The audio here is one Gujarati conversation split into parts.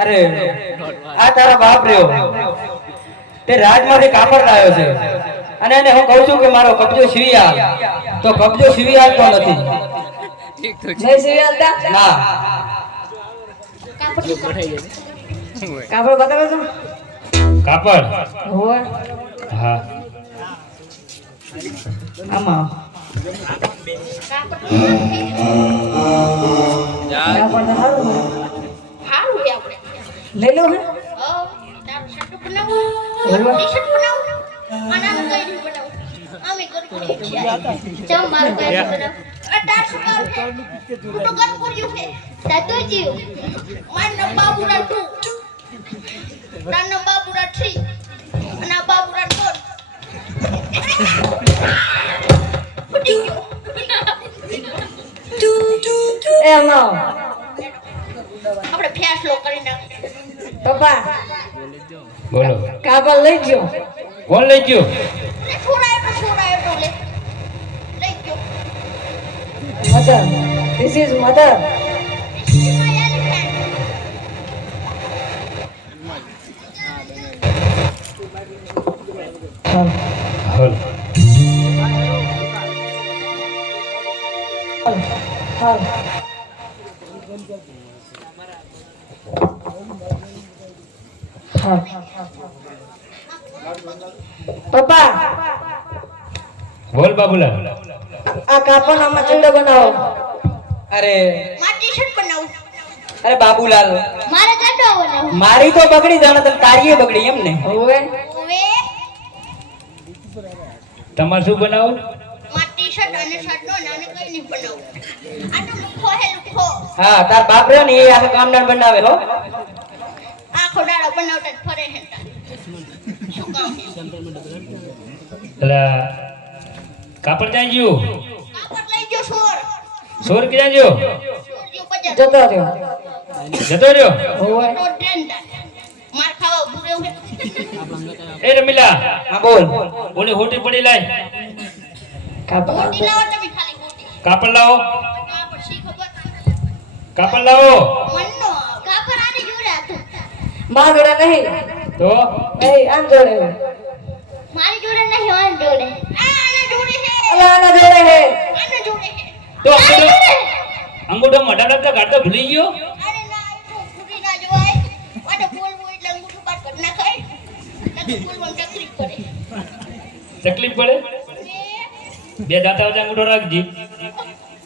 અરે આ તારા બાપ રહ્યો. તે રાજમાંથી કાપડ લાવ્યો છે. અને એને હું કહું છું કે મારો કબજો સીવી આલ તો કબજો સીવી આવતો નથી ના. કાપડ બતાવો છો? કાપડ? હોય હા. આમાં. કાપડ તો હારું આપણે. લઈ લો હે. હો તારું શર્ટ બનાવું? મારું ટી-શર્ટ બનાવું આનાનું કઈ નહીં બનાવું? અમે ગરગુડી છીએ. ચમ મારું કઈ નહીં બનાવું. આ તાર શું કામ છે? હું તો ગરગુડિયું છે. દાદુજી મારના બાબુરા થ્રી અને બાબુરા ફોર આપણે ફેસલો કરી નાખીએ. પપ્પા બોલો. કાપડ લઈ ગયો. કોણ લઈ ગયો? Mother this is mother friend બોલ હા પપ્પા બોલ બાબુલા. આ કાપડ આમાં ચંડો બનાવો. અરે. મારે ટી-શર્ટ બનાવું. અરે બાબુલાલ. મારે ગડ્ડો બનાવો મારી તો બગડી જાણે તને તારીએ બગડી એમ ને? ઓવે હવે. તમારે શું બનાવો? મારે ટી-શર્ટ અને શર્ટ નો નાને કઈ નહીં બનાવું. તો લુખો હે લુખો. હા તાર બાપ રહ્યો ને એ આખો કામદાર બનાવે હો. આખો દાડો બનાવતા જ ફરે હે તાર. શું કામ હે એટલે કાપડ ક્યાં ગયું? કાપડ લઈ ગયો સોર સોર ક્યાં ગયો? જતો રહ્યો. જતો રહ્યો. માર ખાવા ઉભું એ રમીલા હા બોલ. ઓલી હોટી પડી લાય. કાપડ લાવો. કાપડ લાવો. કાપડ શી ખબર? કાપડ લાવો મનનો કાપડ આની જોડે હતું માં જોડે નહીં તો? નહીં આમ જોડે. મારી જોડે નહીં આની જોડે. આ આના જોડે હે આના જોડે હે આના જોડે હે તો અંગૂઠો જોડે અંગૂઠો કાઢતો ભૂલી ગયો? અરે ના એટલું ના જોવાય. વાટે બોલવું એટલે અંગૂઠું બાર કરી નાખાય. નકર બોલવામાં તકલીફ પડે. તકલીફ પડે? બે દાતા વચ્ચે અંગૂઠો રાખજી.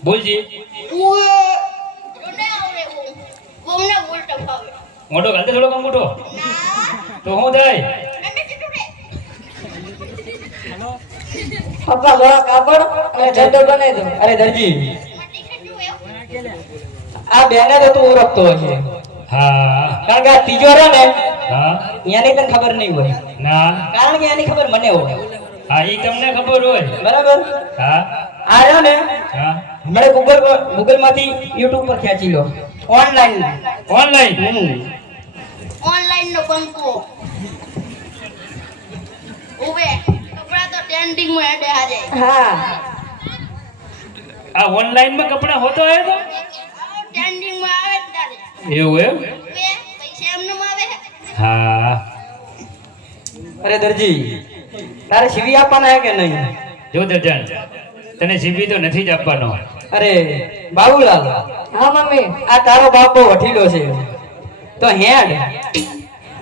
બોલજી. આવડે બહુને બોલતા ફાવે ગાલ દે થોડો કમ મોટો તો હું થાય? પપ્પા લો કાપડ અને ઝંડો બનાવી દો. અરે દરજી માટી આ બેને તો તું ઓળખતો હશે. હા. કારણ કે આ ત્રીજો રહ્યો ને હા. એની તને ખબર નહીં હોય. ના. કારણ કે એની ખબર મને હોય. હા એ તમને ખબર હોય. બરાબર? હા. આ રહ્યો ને હા. મને ગૂગલ ગૂગલમાંથી યુટ્યુબ પર ખેંચી લો. ઓનલાઈન ઓનલાઈન હમ. ઓનલાઈન નો બંકો ઓવે કપડા તો ટ્રેન્ડિંગમાં હેડે હારે. હા. આ ઓનલાઈનમાં કપડા હોતો હે તો? ટ્રેન્ડિંગમાં આવે તારે. એવું એમ? પૈસા એમ એમને આવે હા? અરે દરજી તારે સીવી આપવાના હે કે નહીં? જો દરજણ તને સીવી તો નથી જ આપવાનો. અરે બાબુલાલ. હા મમ્મી. આ તારો બાપો વઠીલો છે. તો હેડ.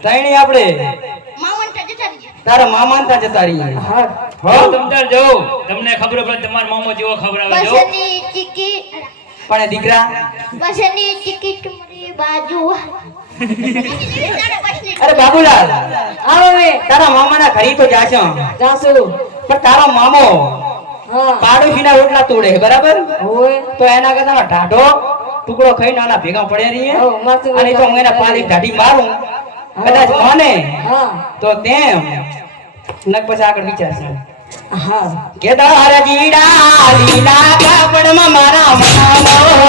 તઈણી આપણે. તારા મામા ત્યાં જતા રહીએ હા. તમતાર જાઓ તમને ખબર પડે તમાર મામો જેવો ખબર આવે જો પણ દીકરા? બસની ટિકિટ મારી બાજુ અરે બાબુલાલ. આવો હવે. તારા મામાના ઘરે તો જાશો. જાસુ પણ તારો મામો હા. પાડોશીના રોટલા તોડે બરાબર? હોય. તો એના કરતા ઢાઢો. ટુકડો ખાઈને આના ભેગા પડ્યા રહીએ. અને તો હું એને પાલી ઢાઢી મારું કદાચ મને તો તેમ નક પછી આગળ વિચારશે. હા. કે તારા જીડા લીલા કાપડમાં મારા મામો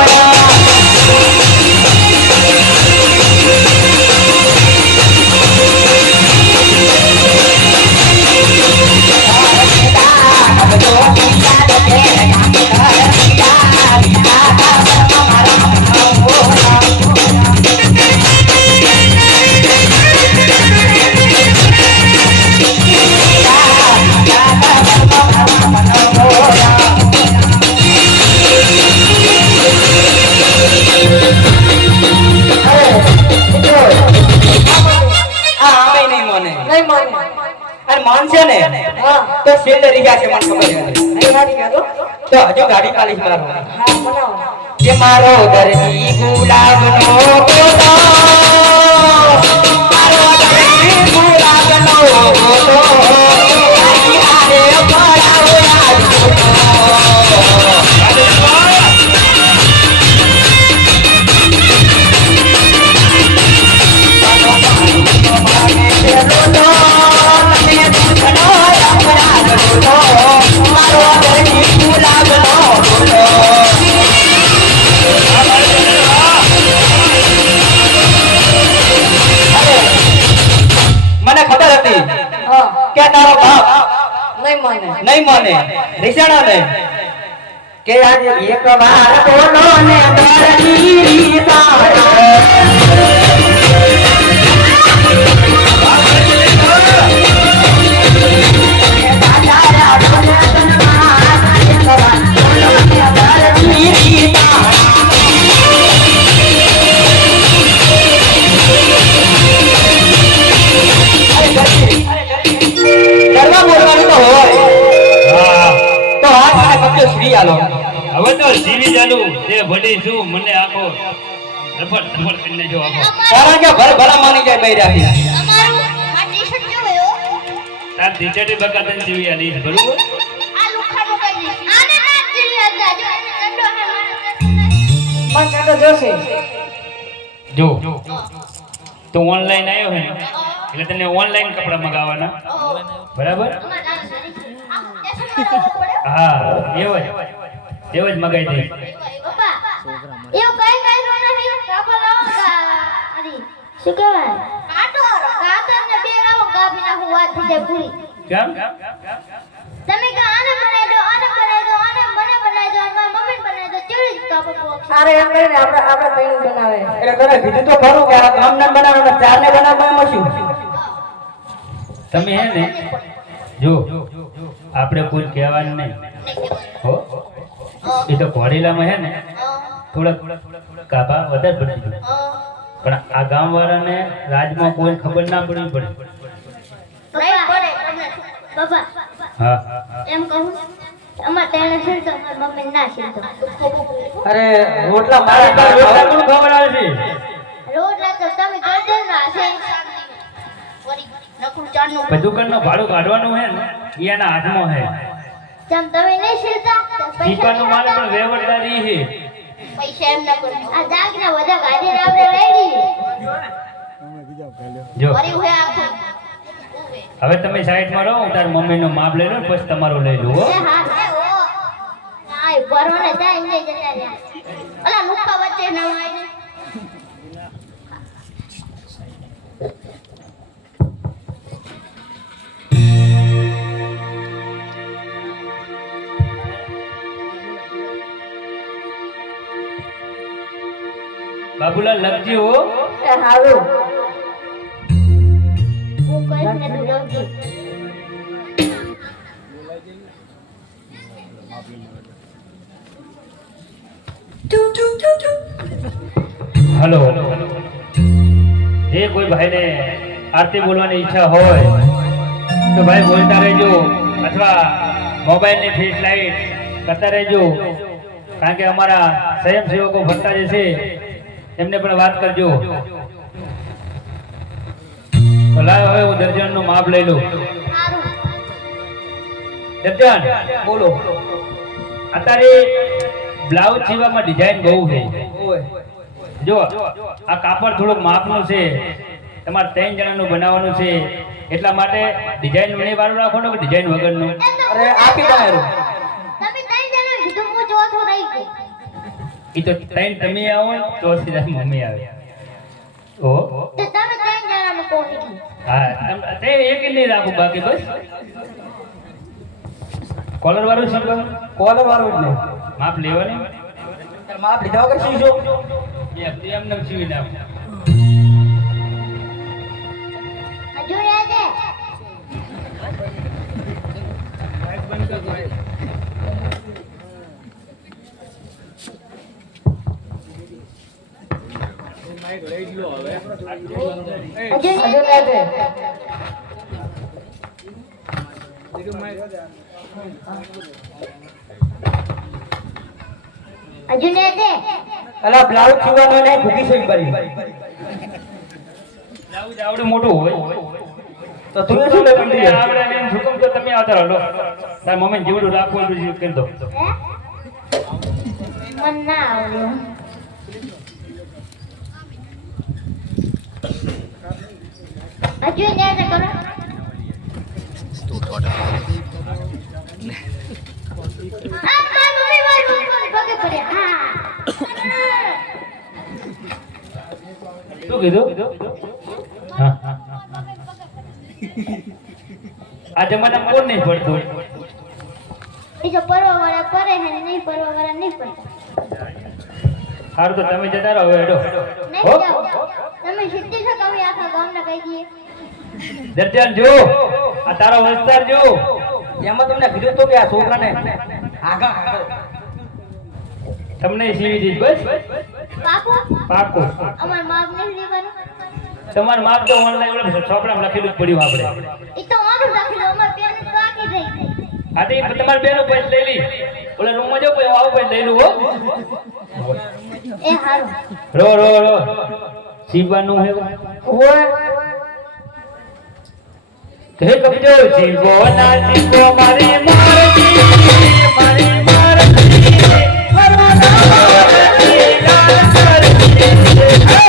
તો છેલ્લે રીગા છે મને ખબર છે તો? હજુ ગાડી કાલી મારો કે મારો દરજી ગુલાબનો ગોલો મારો દરજી ગુલાબનો ગોલો એક વાર બોલો ને દરજી આખો રફડ રફડ કરીને જો આખો. કારણ કે ભર ભલા માની જાય બૈરાથી અમારું આ ટી-શર્ટ કેવું હો? તાર ટીચરે બકાતન સીવી આલી બરોબર? આ લુખ્ખાનું કઈ નહીં. આને ના જેવી હતા. જો જોશે. તું ઓનલાઈન આવ્યો હે. ને, એટલે તને ઓનલાઈન કપડા મગાવવાના. બરાબર. હા એવો જ. એવો જ મગાવી દઈશ પપ્પા, એવું કઈ કઈ નો નહીં. કાપડ લાવો ને કા- અરે, શું કહેવાય? કાતર ને બે લાવો ને કાપી નાખું, વાત થઈ જાય પૂરી. કેમ? તમે કે આને બનાવી દો, આને બનાવી દો, આને મને બનાવી દો, અને મમ્મી બનાવી દો. ચીડી રીતે અરે એમ કરીને આપણે આપણે ત્રણ બનાવે. એટલે તને કીધું તો ખરું કે આ ગામને બનાવવાના ચારને બનાવવામાં શું? તમે હે ને જો આપણે કોઈ કહેવાનું નહીં. હો? એ તો ઘોડીલામાં હે ને. થોડા કાબા વધારે પડી ગયું પણ આ ગામ વાળાને રાજમાં કોઈ ખબર ના પડવી પડે. હા. એમ કહું અરે રોટલા મારા રોટલા કોણ છે? રોટલા તો તમે કરી દો ને છે. ભાડું કાઢવાનું હે ને એના હાથમાં હે. તમે નહીં શીરતા તો પૈસા દીપાનું માલ પણ વ્યવહારદારી છે પૈસા એમ ના કરો આ દાગના બધા ગાડીને આપણે લઈ જો. વળી હોય આખું. હવે તમે સાઈડમાં રહો હું મમ્મી નો માપ લઈ લો ને પછી તમારું લઈ હા. એ હા હે. બાબુલાલ લખજી હો. એ હારું હું કહીશ ને તું લખજે હલો. જે કોઈ ભાઈને આરતી બોલવાની ઈચ્છા હોય તો ભાઈ બોલતા રહેજો. અથવા મોબાઈલની ફીસ લાઈટ કરતા રહેજો. કારણ કે અમારા સ્વયંસેવકો ફરતા જે છે એમને પણ વાત કરજો. ભલા હવે હું દર્જનનું માપ લઈ લઉં. દર્જન, બોલો. અત્યારે બ્લાઉઝ સીવામાં ડિઝાઇન બહુ છે. જો, આ કાપડ થોડુંક માપનું છે. તમારે ત્રણ જણાનું બનાવવાનું છે. એટલા માટે ડિઝાઇન નહીં વાળું રાખવાનું કે ડિઝાઇન વગરનું? અરે, આપી દાયરો તમે ત્રણ જણા કીધું હું ચોથો રહી ગઈ એ તો ત્રણ તમે આવો ને તો સીધા મમ્મી આવે. ઓ? તો તમે ત્રણ જણાનું એટલે. હા તે એક નહીં રાખું બાકી બસ. કોલર વાળું સીવવાનું કોલર વાળું જ નહીં. માપ લેવાની માપ લીધા વગર શું છો? એમ એમને સીવી નાખું. હજુ યાદ છે? હજુ હજુ લે દે અલા બ્લાઉઝ સીવાનો ભૂકી બ્લાઉઝ આવડું મોટું હોય. તો તું શું આવડે એમ હુકમ તો તમે આવતા રહો લો તાર મમ્મી જેવડું રાખવું કરી દો. મન ના આવડ્યું હજુ ને કરો. શું કીધું? હા. આ જમાનામાં કોણ નહીં પડતું પરવા વાળા પરે હે નહીં પરવા વાળા નહીં પડતા સારું તો તમે જતા રહો હેડો. નહીં જાઓ. તમે કહી દઈએ દર્શન જો આ તારો વસ્તાર જો. એમાં તમને કીધું તો કે આ છોકરાને આગા તમને સીવી દીધ બસ? પાકો? પાકો. અમાર માપ ને લેવાનું. તમારું માપ તો ઓનલાઈન ઓલા ચોપડામાં લખેલું જ પડ્યું આપણે. ઈ તો આનું લખેલું અમાર પેન તો આખી રહી હા તો ઈ તમારી બેનો પૈસ લઈ લી. ઓલા રૂમમાં જો પછી આવું પૈસ લઈ લઉં હો. એ હારું. Ro ro ro. સીવવાનું હે હે કબજો જીવો ના જીવો મારી મારજી મારી મારજી પરવાના મારજી લાલ કરજી હે